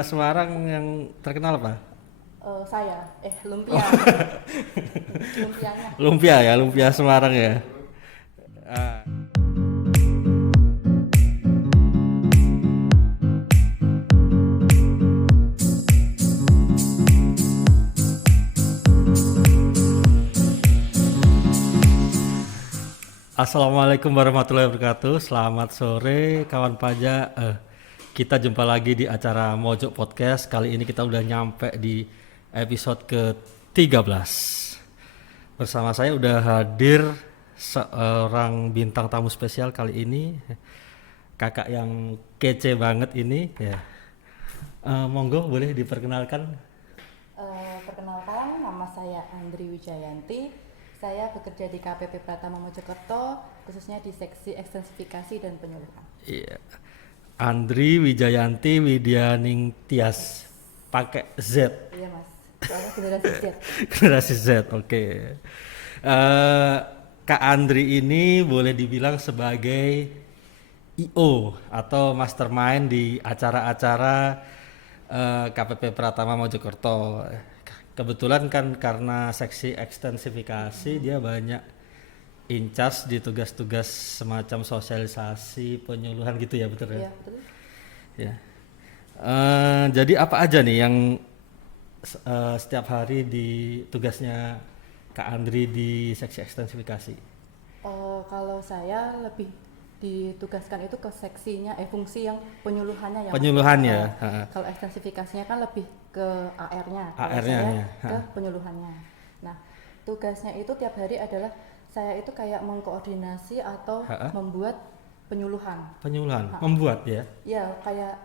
Semarang yang terkenal apa? Lumpia. Lumpianya. Lumpia ya, lumpia Semarang ya. Ah, Assalamualaikum warahmatullahi wabarakatuh. Selamat sore kawan pajak. Kita jumpa lagi di acara Mojok Podcast. Kali ini kita udah nyampe di episode ke-13. Bersama saya udah hadir seorang bintang tamu spesial kali ini. Kakak yang kece banget ini ya. Monggo boleh diperkenalkan. Perkenalkan, nama saya Andri Wijayanti. Saya bekerja di KPP Pratama Mojokerto, khususnya di seksi ekstensifikasi dan penyuluhan. Iya. Andri Wijayanti Widyaning Tias. Pakai Z. Iya mas, soalnya generasi Z. Generasi Z, oke. Kak Andri ini boleh dibilang sebagai IO atau mastermind di acara-acara KPP Pratama Mojokerto. Kebetulan kan karena seksi ekstensifikasi dia banyak in charge di tugas-tugas semacam sosialisasi, penyuluhan gitu ya, betul ya? Iya betul. Ya. Jadi apa aja nih yang setiap hari di tugasnya Kak Andri di seksi ekstensifikasi? Kalau saya lebih ditugaskan itu ke seksinya, fungsi yang penyuluhannya ya. Penyuluhan ya. Kalau ekstensifikasinya kan lebih ke AR-nya, kalau AR-nya saya ya. ke penyuluhannya. Nah, tugasnya itu tiap hari adalah saya itu kayak mengkoordinasi atau membuat penyuluhan. Penyuluhan, membuat ya? Ya, kayak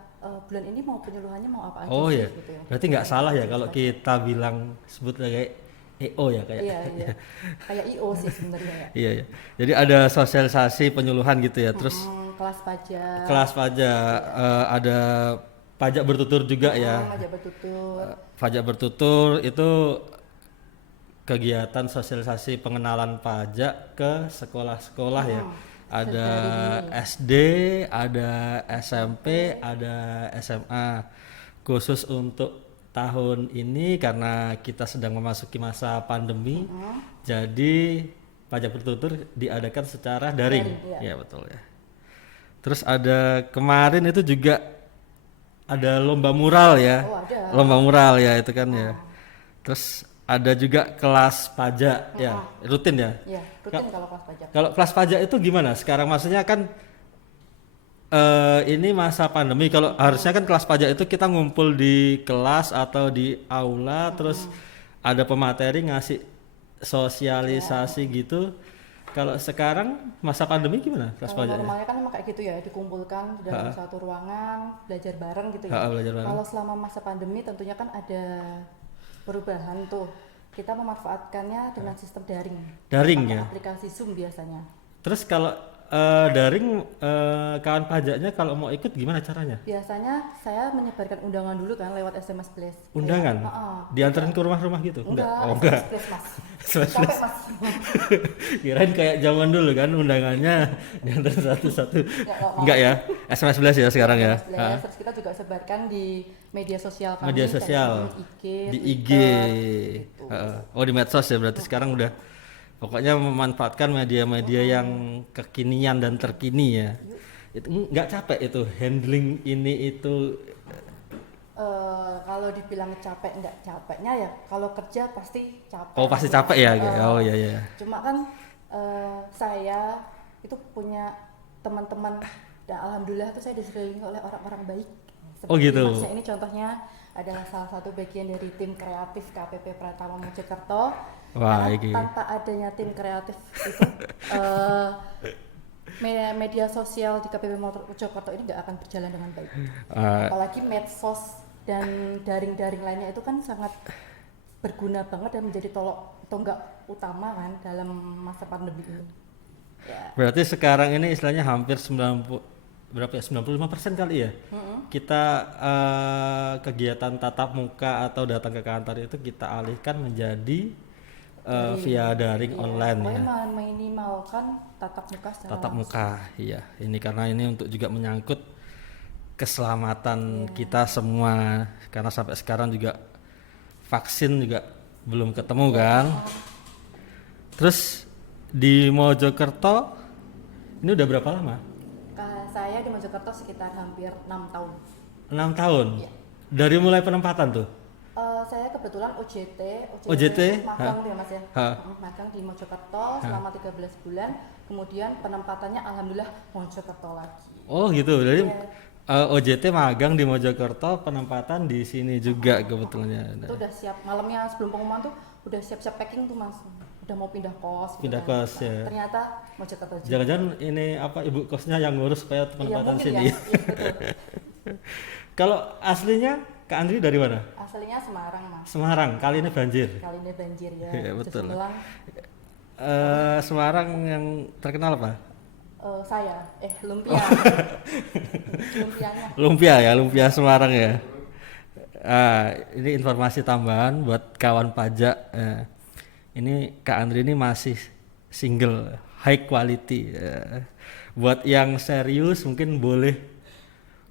bulan ini mau penyuluhannya mau apa aja Oh sih ya, gitu ya. berarti nggak salah ya kalau kita bilang sebut kayak EO ya kayak. Iya, iya. Kayak IO sih sebenarnya ya. Iya ya. Jadi ada sosialisasi penyuluhan gitu ya. Terus Kelas pajak. kelas pajak, ada pajak bertutur juga ya. Pajak bertutur. Pajak bertutur itu kegiatan sosialisasi pengenalan pajak ke sekolah-sekolah ya. Ada SD, ada SMP, ada SMA. Khusus untuk tahun ini karena kita sedang memasuki masa pandemi, jadi pajak bertutur diadakan secara daring. Iya. Ya betul ya. Terus ada kemarin itu juga ada lomba mural ya. Oh, ada. Lomba mural ya itu kan ya. Terus ada juga kelas pajak ya, rutin ya. Iya, rutin kalau kelas pajak. Kalau kelas pajak itu gimana? Sekarang maksudnya kan ini masa pandemi. Kalau harusnya kan kelas pajak itu kita ngumpul di kelas atau di aula, terus ada pemateri ngasih sosialisasi gitu. Kalau sekarang masa pandemi gimana kelas Kalau pajaknya? normalnya kan emang kayak gitu ya, dikumpulkan di dalam satu ruangan, belajar bareng gitu ya. Belajar bareng. Kalau selama masa pandemi tentunya kan ada perubahan tuh. Kita memanfaatkannya dengan sistem daring. Daring Pakai ya. aplikasi Zoom biasanya. Terus kalau daring, kawan pajaknya kalau mau ikut gimana caranya? Biasanya saya menyebarkan undangan dulu kan lewat SMS Blast. Undangan? Diantarin ke rumah-rumah gitu? Enggak, Oh enggak. SMS Blast mas. SMS Capek Blast. mas. Kirain kayak zaman dulu kan undangannya diantarin satu-satu. Enggak, Enggak ya? SMS Blast ya sekarang ya? SMS Blast. Terus kita juga sebarkan di media sosial kami. Media sosial. IG, Di IG. Twitter, gitu. Oh di medsos ya, berarti sekarang udah pokoknya memanfaatkan media-media yang kekinian dan terkini ya. Itu nggak capek itu handling ini itu. Kalau dibilang capek nggak capeknya ya kalau kerja pasti capek. Oh pasti capek ya? Oh iya iya. Cuma kan saya itu punya teman-teman dan alhamdulillah tuh saya diselilingi oleh orang-orang baik. Oh gitu. Mas, ini contohnya adalah salah satu bagian dari tim kreatif KPP Pratama Mojokerto. Wah, Karena ini. tanpa adanya tim kreatif itu media sosial di KPP Mojokerto ini nggak akan berjalan dengan baik. Apalagi medsos dan daring-daring lainnya itu kan sangat berguna banget dan menjadi tonggak utama kan dalam masa pandemi ini. Ya. Berarti sekarang ini istilahnya hampir 95% kali ya. Kita kegiatan tatap muka atau datang ke kantor itu kita alihkan menjadi via daring online ya. Minimalkan tatap muka secara Tatap langsung. muka, iya. Ini karena ini untuk juga menyangkut keselamatan kita semua, karena sampai sekarang juga vaksin juga belum ketemu kan. Terus di Mojokerto ini udah berapa lama? Saya di Mojokerto sekitar hampir 6 tahun. 6 tahun? Iya. Dari mulai penempatan tuh? Saya kebetulan OJT magang ya Mas ya. Magang di Mojokerto selama 13 bulan, kemudian penempatannya alhamdulillah Mojokerto lagi. Oh gitu, jadi OJT magang di Mojokerto, penempatan di sini juga kebetulannya. Itu udah siap, malamnya sebelum pengumuman tuh udah siap-siap packing tuh Mas. Udah mau pindah kos. Pindah gitu kan. kos ya. Ternyata Mojokerto juga. Jangan-jangan ini apa ibu kosnya yang ngurus supaya penempatan sini. Ya, betul. Kalau aslinya Kak Andri dari mana? Aslinya Semarang Mas. Semarang, kali ini banjir. Kali ini banjir ya. Iya, betul. Terus Semarang yang terkenal apa? Lumpia. Lumpianya. Lumpia Semarang ya. Ini informasi tambahan buat kawan pajak. Ini Kak Andri ini masih single, high quality. Buat yang serius mungkin boleh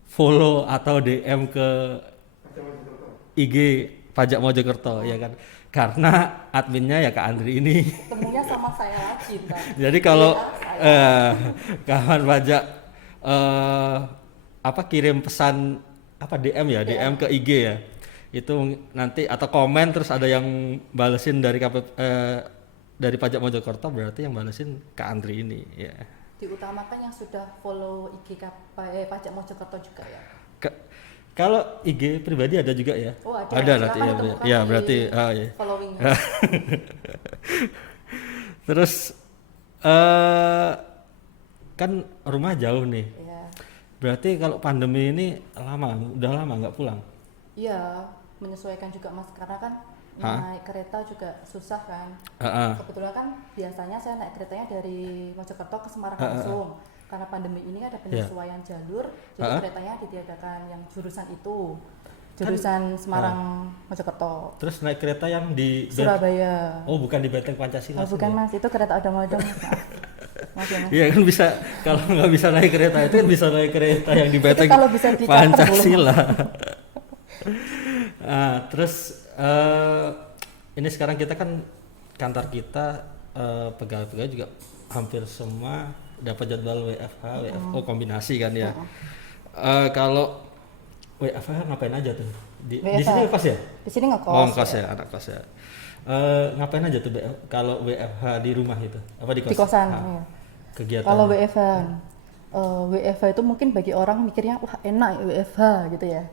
follow atau DM ke IG Pajak Mojokerto ya kan. Karena adminnya ya Kak Andri ini. Temunya sama saya lagi, Mbak. Jadi kalau kawan pajak kirim pesan DM ya, DM ke IG ya. Itu nanti atau komen terus ada yang balesin dari dari Pajak Mojokerto, berarti yang balesin Kak Andri ini ya. Diutamakan yang sudah follow IG Pajak Mojokerto juga ya. Kalau IG pribadi ada juga ya? Oh, ada. Ada nanti ya berarti ya. Following. Terus kan rumah jauh nih. Iya. Berarti kalau pandemi ini udah lama nggak pulang? Iya, menyesuaikan juga Mas, karena kan naik kereta juga susah kan. Kebetulan kan biasanya saya naik keretanya dari Mojokerto ke Semarang langsung. Karena pandemi ini ada penyesuaian jalur, jadi keretanya ditiadakan yang jurusan itu, jurusan Semarang Mojokerto. Terus naik kereta yang di Surabaya. Oh, bukan di Benteng Pancasila. Oh, bukan ya? Mas, itu kereta odong-odong. Maaf ya Mas. Iya kan bisa, kalau nggak bisa naik kereta itu kan bisa naik kereta yang di Benteng Pancasila. Terus ini sekarang kita kan kantor kita pegawai-pegawai juga hampir semua dapat jadwal WFH, WFO kombinasi kan ya. Kalau WFH ngapain aja tuh? Di sini ngekos ya? Di sini ngekos. Oh, ngekos ya, anak kos ya. Ngapain aja tuh kalau WFH di rumah itu? Apa di kos? Di kosan. Iya. Kegiatan. Kalau WFH itu mungkin bagi orang mikirnya wah enak WFH gitu ya.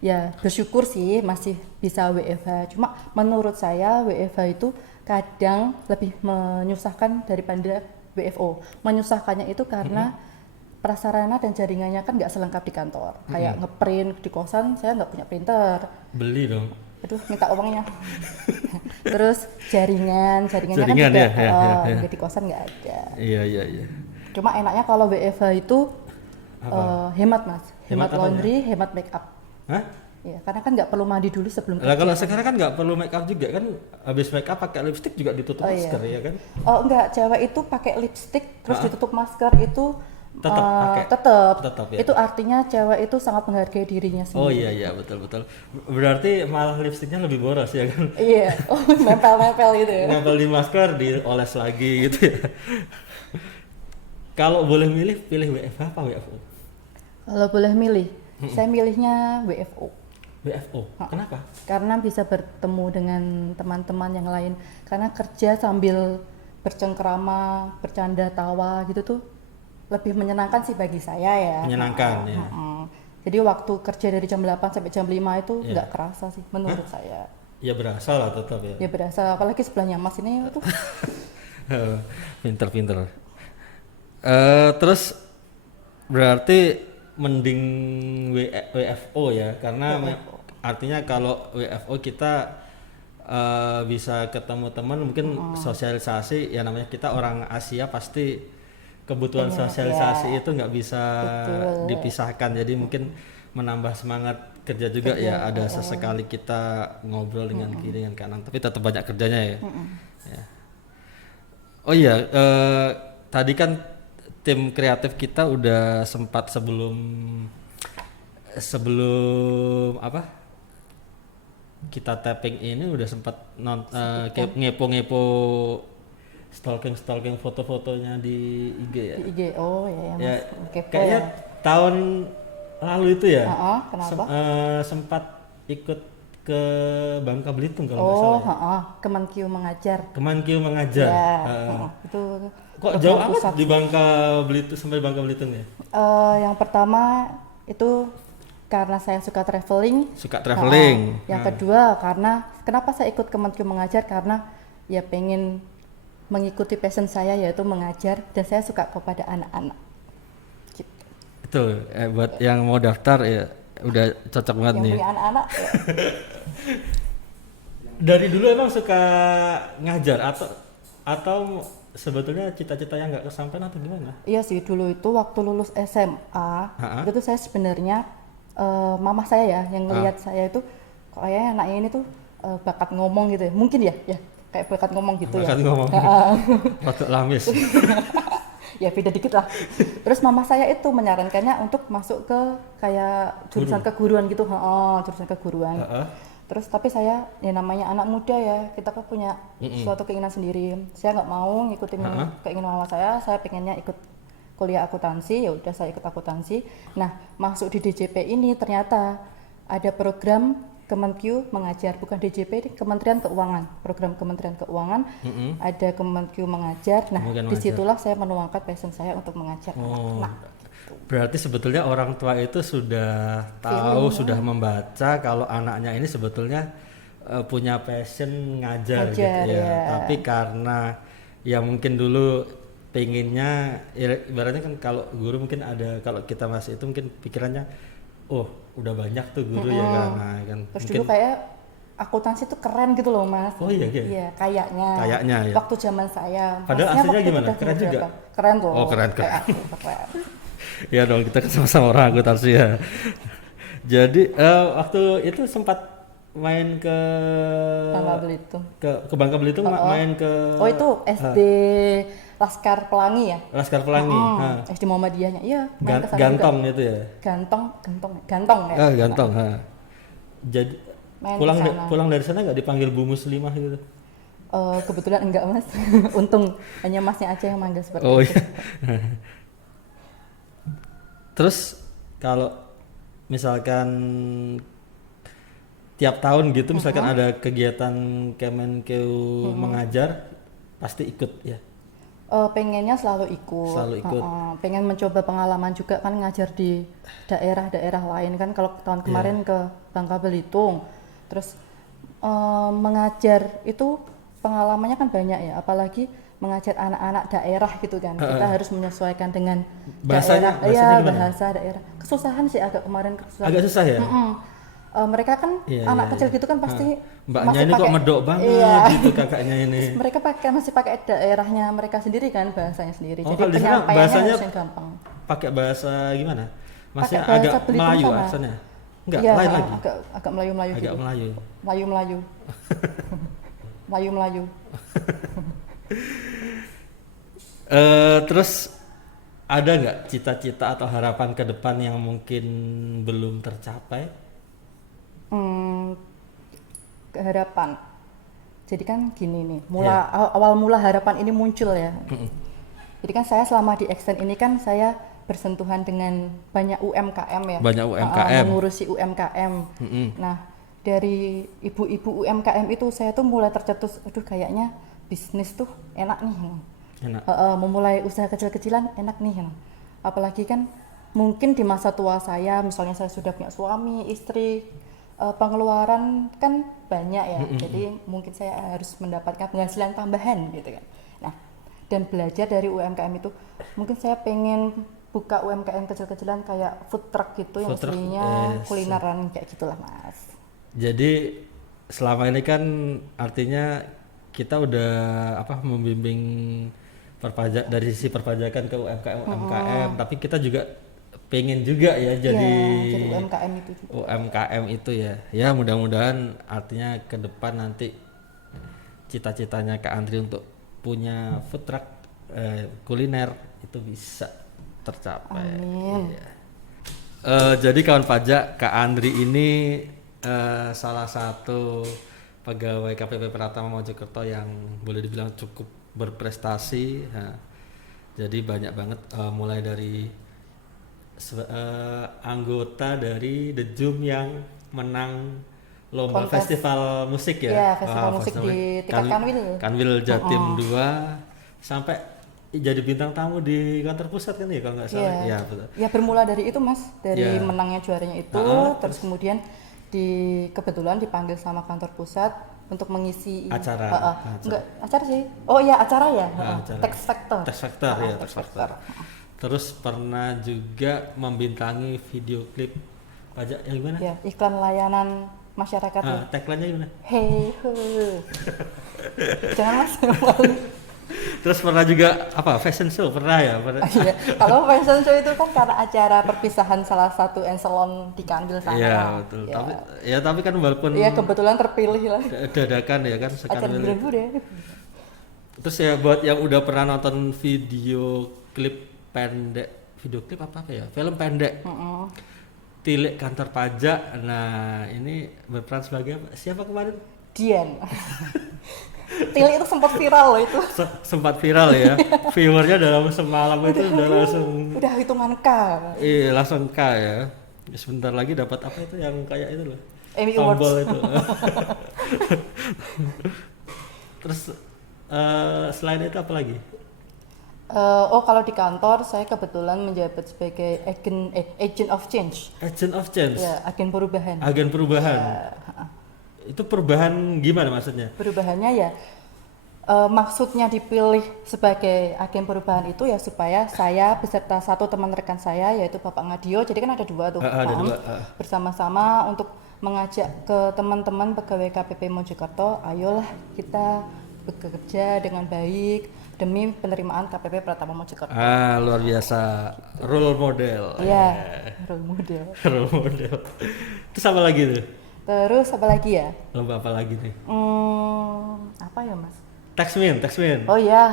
Ya bersyukur sih masih bisa WFH. Cuma menurut saya WFH itu kadang lebih menyusahkan daripada WFO. Menyusahkannya itu karena prasarana dan jaringannya kan nggak selengkap di kantor. Kayak ngeprint di kosan saya nggak punya printer. Beli dong. Aduh, minta uangnya. Terus jaringannya kan juga di kosan nggak ada. Iya. Cuma enaknya kalau WFH itu hemat Mas. Hemat laundry, hemat make up. Hah? Ya, karena kan nggak perlu mandi dulu sebelum kerja. Kalau sekarang kan nggak perlu make up juga kan, habis make up pakai lipstick juga ditutup masker ya kan? Oh enggak, cewek itu pakai lipstick terus ditutup masker itu tetap ya? Itu artinya cewek itu sangat menghargai dirinya sendiri. Oh iya betul. Berarti malah lipstiknya lebih boros ya kan? Iya, nempel gitu ya. Nempel di masker, dioles lagi gitu ya. Kalau boleh milih, pilih WFH apa WFO? Kalau boleh milih, saya milihnya WFO. WFO, kenapa? Karena bisa bertemu dengan teman-teman yang lain. Karena kerja sambil bercengkrama, bercanda, tawa gitu tuh lebih menyenangkan sih bagi saya ya. Menyenangkan ya. Jadi waktu kerja dari jam 8 sampai jam 5 itu nggak kerasa sih menurut saya. Ya berasa lah tetap ya. Ya berasa, apalagi sebelahnya Mas ini tuh. Pinter. Terus berarti mending WFO ya, karena artinya kalau WFO kita bisa ketemu teman, mungkin sosialisasi ya, namanya kita orang Asia pasti kebutuhan sosialisasi itu nggak bisa dipisahkan, jadi mungkin menambah semangat kerja juga ya, ada sesekali kita ngobrol dengan kiri dengan kanan, tapi tetap banyak kerjanya ya. Ya. Oh iya, tadi kan tim kreatif kita udah sempat sebelum sebelum apa kita tapping ini udah sempat ngepo-ngepo stalking foto-fotonya di IG ya. Di IG, oh ya, Ya, kepo kayaknya ya. tahun lalu itu ya. Kenapa? Sempat ikut ke Bangka Belitung kalau nggak Oh, salah. Ya. Kemenkyu mengajar. Kemenkyu mengajar. Ya, itu Kok program jauh amat pusat. di Bangka Belitung sampai Bangka Belitung ya? Yang pertama itu karena saya suka traveling. Suka traveling. Yang kedua karena kenapa saya ikut Kemenkyu mengajar, karena ya pengen mengikuti passion saya yaitu mengajar, dan saya suka kepada anak-anak. Gitu. Itu buat yang mau daftar ya udah cocok banget Yang nih. punya anak-anak ya. Dari dulu emang suka ngajar atau sebetulnya cita-citanya nggak kesampaian atau gimana? Iya sih, dulu itu waktu lulus SMA itu tuh saya sebenarnya mama saya ya yang ngelihat saya itu kayaknya anaknya ini tuh bakat ngomong gitu ya, mungkin ya kayak bakat ngomong gitu Bakat ya. ngomong. Bakat lamis. Ya beda dikit lah. Terus mama saya itu menyarankannya untuk masuk ke kayak jurusan keguruan gitu, jurusan keguruan. Terus tapi saya ya namanya anak muda ya, kita kan punya suatu keinginan sendiri. Saya nggak mau ngikutin keinginan mama saya pengennya ikut kuliah akuntansi, ya udah saya ikut akuntansi. Nah, masuk di DJP ini ternyata ada program Kemenkyu mengajar, bukan DJP, Kementerian Keuangan, program Kementerian Keuangan, ada Kemenkyu mengajar. Nah, disitulah saya menuangkan passion saya untuk mengajar anak-anak. Berarti sebetulnya orang tua itu sudah tahu, sudah membaca kalau anaknya ini sebetulnya punya passion ngajar gitu ya. Tapi karena ya mungkin dulu pengennya, ibaratnya kan kalau guru mungkin ada, kalau kita masih itu mungkin pikirannya, oh udah banyak tuh guru ya kan. Nah, kan. Terus mungkin, dulu kayak akuntansi tuh keren gitu loh mas. Oh iya. Iya kayaknya ya. waktu zaman saya. Padahal aslinya gimana? Keren juga? Keren tuh. Oh keren. Kayak aku, keren. Ya dong, kita kan sama-sama orang akuntansi ya. Jadi waktu itu sempat main ke Bangka Belitung. Ke Bangka Belitung main ke. Oh itu SD Laskar Pelangi ya? Laskar Pelangi. SD Muhammadiyahnya, iya. Gantong juga. Itu ya. Gantong ya. Gantong. Jadi Main pulang dari sana nggak dipanggil Bu Muslimah gitu? Kebetulan enggak mas. Untung hanya masnya aja yang manggil seperti itu. Iya. Terus kalau misalkan tiap tahun gitu, misalkan ada kegiatan Kemenkyu mengajar, pasti ikut ya? Pengennya selalu ikut. Pengen mencoba pengalaman juga kan, ngajar di daerah-daerah lain kan. Kalau tahun kemarin ke Bangka Belitung, terus mengajar itu pengalamannya kan banyak ya, apalagi mengajar anak-anak daerah gitu kan. Kita harus menyesuaikan dengan bahasanya, daerah. Bahasa daerah. Kesusahan sih kemarin. Agak susah ya? Mereka kan anak kecil gitu kan pasti mbaknya ini kok medok banget gitu kakaknya ini. Mereka masih pakai daerahnya mereka sendiri kan, bahasanya sendiri. Oh, jadi penyampaiannya harus yang gampang. Pakai bahasa gimana? Maksudnya bahasa agak Melayu asalnya? Enggak, ya, lain lagi? Agak Melayu-Melayu agak gitu. Melayu. Melayu. Terus ada nggak cita-cita atau harapan ke depan yang mungkin belum tercapai? Harapan. Jadi kan gini nih, awal mula harapan ini muncul ya. Jadi kan saya selama di Extend ini kan saya bersentuhan dengan banyak UMKM ya. Banyak UMKM. Mengurusi UMKM. Nah, dari ibu-ibu UMKM itu saya tuh mulai tercetus, aduh kayaknya bisnis tuh enak nih. Enak. Memulai usaha kecil-kecilan enak nih. Apalagi kan mungkin di masa tua saya, misalnya saya sudah punya suami, istri, pengeluaran kan banyak ya. Jadi mungkin saya harus mendapatkan penghasilan tambahan gitu kan. Nah, dan belajar dari UMKM itu, mungkin saya pengen buka UMKM kecil-kecilan kayak food truck gitu, yang aslinya kulineran kayak gitulah mas. Jadi selama ini kan artinya kita udah membimbing dari sisi perpajakan ke UMKM, tapi kita juga pengen juga ya jadi UMKM itu juga. UMKM itu ya. Ya mudah-mudahan artinya ke depan nanti cita-citanya Kak Andri untuk punya food truck kuliner itu bisa tercapai. Amin. Iya. Jadi kawan pajak, Kak Andri ini salah satu pegawai KPP Pratama Mojokerto yang boleh dibilang cukup berprestasi. Nah, jadi banyak banget mulai dari anggota dari The Zoom yang menang lomba Kontes. festival musik ya. Iya, festival musik festival di tingkat Kanwil. Kanwil Jatim 2 sampai jadi bintang tamu di kantor pusat kan ya kalau nggak salah. Iya. Ya, betul. Ya bermula dari itu Mas, dari Iya. menangnya juaranya itu, terus kemudian kebetulan dipanggil sama kantor pusat untuk mengisi Acara. enggak acara sih. Oh iya acara ya. Acara. Tax Factor. Tax Factor ya, Tax Factor. Terus pernah juga membintangi video klip pajak yang gimana? Ya, iklan layanan masyarakat. Ya. Tagline-nya gimana? Hey he. Jangan Mas. malu. Terus pernah juga apa? Fashion show pernah ya? Pernah. Iya, kalau fashion show itu kan karena acara perpisahan salah satu salon di Kanwil sana. Iya, betul. Ya. Tapi kan walaupun Iya kebetulan terpilih lah. dadakan ya kan Acara sekarang. dulu deh. Terus ya buat yang udah pernah nonton video klip pendek, video klip apa ya? Film pendek. Tilik Kantor Pajak. Nah, ini berperan sebagai apa? Siapa kemarin? Dian. Tili itu sempat viral loh itu. Sempat viral ya. Viewernya dalam semalam itu udah langsung Udah hitungan K. iya langsung K ya. Sebentar lagi dapat apa itu yang kayak itu loh. Emmy Tombol Awards. itu. Terus selain itu apa lagi? Oh kalau di kantor saya kebetulan menjabat sebagai agent of change. Agent of Change. Ya, agen perubahan. Agen perubahan. Itu perubahan gimana maksudnya? Perubahannya ya maksudnya dipilih sebagai agen perubahan itu ya supaya saya beserta satu teman rekan saya yaitu Bapak Ngadio, jadi kan ada dua tuh, Ada dua. bersama-sama untuk mengajak ke teman-teman pegawai KPP Mojokerto, ayolah kita bekerja dengan baik demi penerimaan KPP Pratama Mojokerto. Luar biasa. Role model. Iya, role model. Role model. Terus apa lagi tuh? Terus apa lagi ya? Lomba apa lagi nih? Apa ya Mas? Taxmin. Oh ya,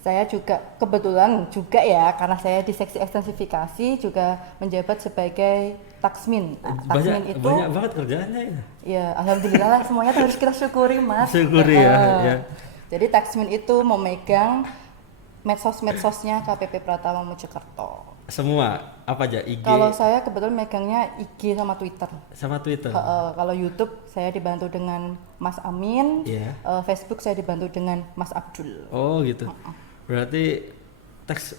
saya juga kebetulan juga ya karena saya di seksi ekstensifikasi juga menjabat sebagai taxmin. Nah, taxmin itu banyak banget kerjaannya ya. ya alhamdulillah lah semuanya tuh harus kita syukuri Mas. Syukuri ya. Jadi taxmin itu memegang medsos-medsosnya KPP Pratama Mojokerto. Semua apa aja IG Kalau saya kebetulan megangnya IG sama Twitter. sama Twitter. Kalau YouTube saya dibantu dengan Mas Amin, Iya. Facebook saya dibantu dengan Mas Abdul. Oh gitu. Berarti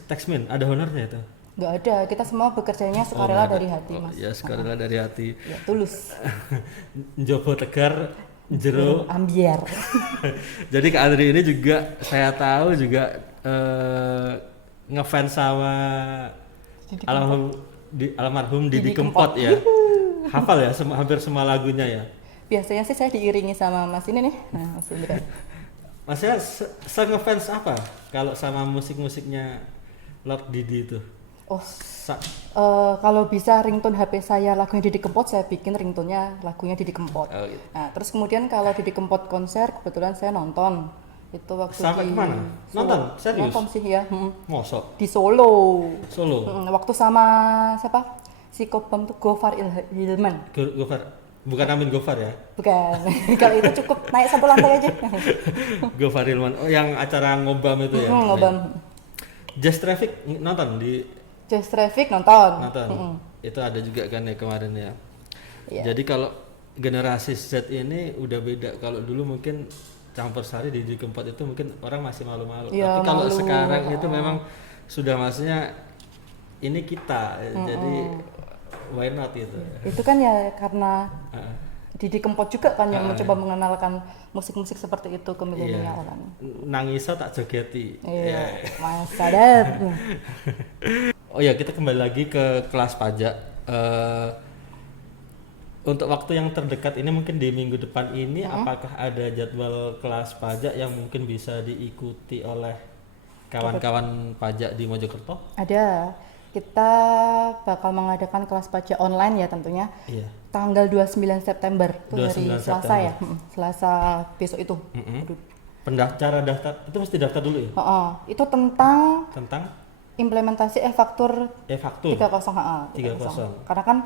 taxmin ada honornya itu? Nggak ada, kita semua bekerjanya sukarela dari hati Mas. Ya sukarela dari hati. Ya, tulus. Njobo tegar jero. Ambiar. Jadi Kak Andri ini juga saya tahu juga ngefans sama almarhum Didi Kempot ya. Hafal ya hampir semua lagunya ya. Biasanya sih saya diiringi sama Mas ini nih. Nah, Mas Indra. Masnya ngefans apa kalau sama musik-musiknya Lord Didi itu? Oh, kalau bisa ringtone HP saya lagunya Didi Kempot, saya bikin ringtone-nya lagunya Didi Kempot. Oh, gitu. Nah, terus kemudian kalau Didi Kempot konser, kebetulan saya nonton. Itu waktu Sampai di kemana? Solo. Nonton? Serius? Nonton sih ya. Mosok Di Solo. Solo. Waktu sama siapa? Si Kobam tuh Gofar Hilman. Gofar bukan Amin Gofar ya. Bukan. Kalau itu cukup naik satu lantai aja. Gofar Hilman. Oh yang acara ngobam itu ya. Ngobam. Just Traffic nonton di Just Traffic nonton. Itu ada juga kan ya kemarin ya. Iya. Jadi kalau generasi Z ini udah beda. Kalau dulu mungkin campur sari di Didi Kempot itu mungkin orang masih malu-malu. Ya, Tapi kalau malu. sekarang itu memang sudah maksudnya ini kita. Jadi why not gitu. Itu kan ya karena Didi Kempot juga kan yang mencoba mengenalkan musik-musik seperti itu ke milenial kan. Nangiso tak jogeti. Iya, Mas Sadat. Oh ya, kita kembali lagi ke kelas pajak. Untuk waktu yang terdekat ini mungkin di minggu depan ini apakah ada jadwal kelas pajak yang mungkin bisa diikuti oleh kawan-kawan pajak di Mojokerto? Ada. Kita bakal mengadakan kelas pajak online ya tentunya. Iya. Tanggal 29 September itu 29 hari Selasa September. ya. Selasa besok itu. Cara daftar itu mesti daftar dulu ya? Itu tentang Tentang implementasi e-faktur E-faktur 30. 30. Karena kan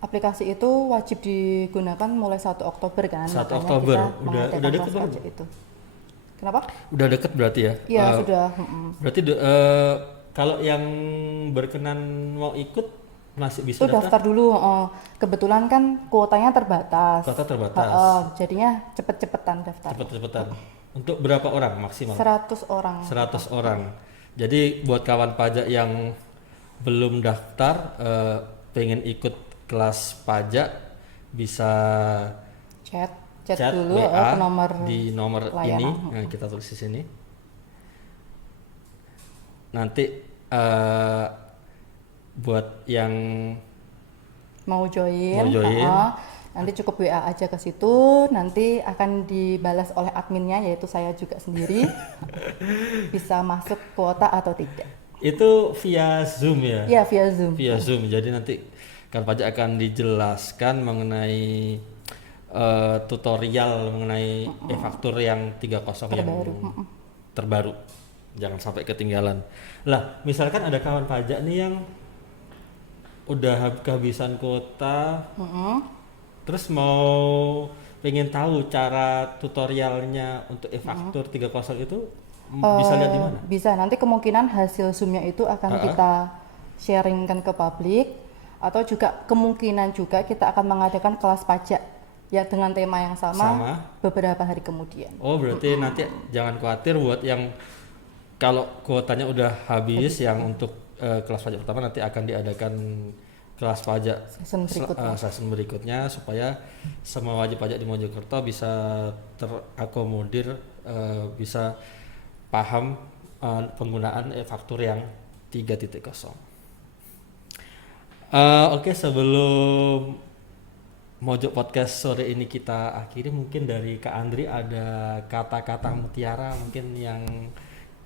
aplikasi itu wajib digunakan mulai 1 Oktober kan. 1 makanya Oktober. kita Udah mengadakan deket kelas belum? pajak itu. Kenapa? Udah deket berarti ya? Iya, Eh, sudah. Berarti kalau yang berkenan mau ikut masih bisa Itu daftar dulu. Kebetulan kan kuotanya terbatas. Kuota terbatas. Jadinya cepet-cepetan daftar. Cepet-cepetan. Untuk berapa orang maksimal? 100 orang. 100 orang. Jadi buat kawan pajak yang belum daftar, pengen ikut kelas pajak, bisa Chat chat dulu WA ke nomor di nomor layanan. ini. Nah, kita tulis di sini. Nanti buat yang mau join, Mau join. nanti cukup WA aja ke situ, nanti akan dibalas oleh adminnya yaitu saya juga sendiri bisa masuk kuota atau tidak. itu via Zoom ya? Iya, via Zoom. Via Zoom. Jadi nanti kan pajak akan dijelaskan mengenai tutorial mengenai e-faktur yang 30 yang Terbaru. terbaru. Jangan sampai ketinggalan. Lah, misalkan ada kawan pajak nih yang udah kehabisan kuota, terus mau pengen tahu cara tutorialnya untuk e-faktur 30 itu bisa lihat di mana? Bisa, nanti kemungkinan hasil Zoom-nya itu akan kita sharingkan ke publik, atau juga kemungkinan juga kita akan mengadakan kelas pajak ya dengan tema yang sama beberapa hari kemudian. Oh, berarti nanti jangan khawatir buat yang kalau kuotanya udah habis yang untuk kelas pajak pertama, nanti akan diadakan kelas pajak season berikutnya supaya semua wajib pajak di Mojokerto bisa terakomodir, bisa paham penggunaan e-faktur yang 3.0. Oke, sebelum Mojok Podcast sore ini kita akhiri, mungkin dari Kak Andri ada kata-kata mutiara mungkin yang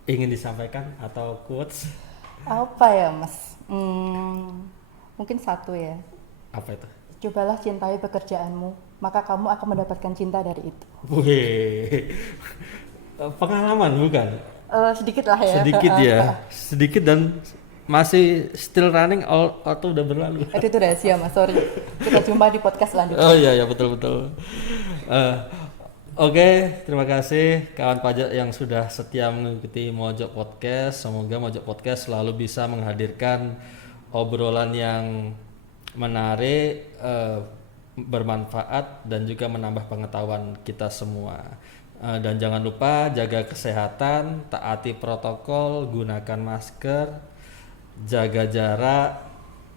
ingin disampaikan atau quotes? Apa ya, Mas? Mungkin satu ya. Apa itu? Cobalah cintai pekerjaanmu, maka kamu akan mendapatkan cinta dari itu. Wih, pengalaman bukan? Sedikit lah ya. Sedikit ya, sedikit dan masih still running atau udah berlalu? Itu rahasia, Mas, sorry. Kita jumpa di podcast selanjutnya. Oh iya, betul. Oke, terima kasih kawan pajak yang sudah setia mengikuti Mojok Podcast. Semoga Mojok Podcast selalu bisa menghadirkan obrolan yang menarik, bermanfaat, dan juga menambah pengetahuan kita semua. Dan jangan lupa jaga kesehatan, taati protokol, gunakan masker, jaga jarak,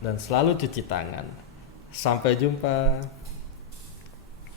dan selalu cuci tangan. Sampai jumpa.